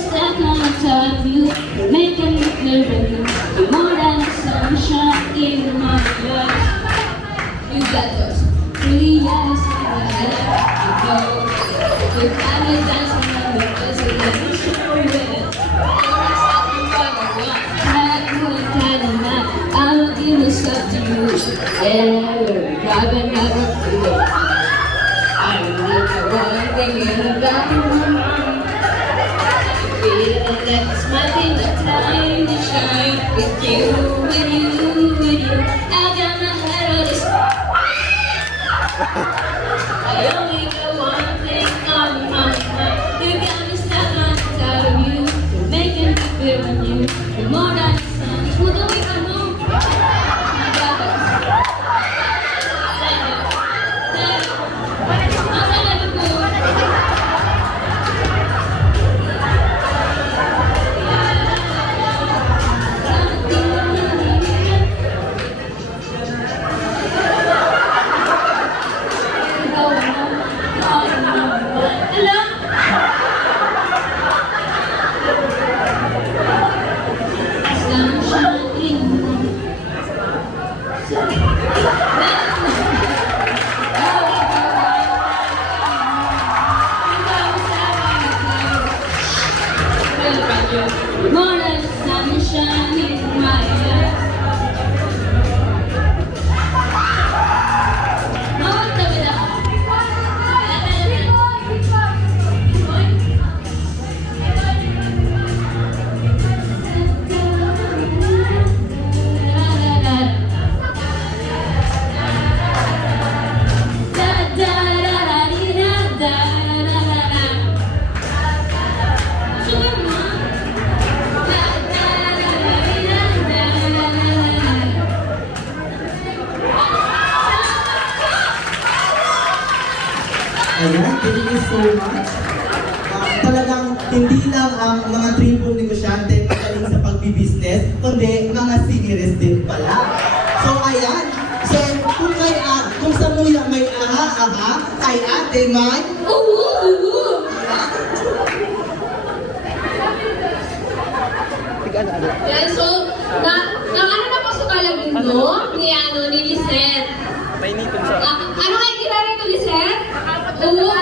step on top of you, making me feel real. You're more than the sunshine in my life. You got those pretty eyes that I let you go. With eyes dancing on the face, so let me show it. I will give this up to you. Yeah, we're driving out of freedom. I don't know what I'm thinking about you. Feeling like it's might be the time to shine. With you, with you, with you. I got my head on this. I only got one thing on my mind. You got me stuck on the side of you. You're making me feel new. You're more than the sun. What do we know? More than sunshine in my eyes. Ayan, thank you so much. Talagang hindi lang ang mga triple negosyante magaling sa pagbibusiness, kundi mga singeres din pala. So ayan, so kung sa muya may aha-aha, kay ate may Yan, so, ano na pa sa kalagin mo? Ni Lisette. Painitin siya. Ano nga yung kilala ito, Lisette? Oo,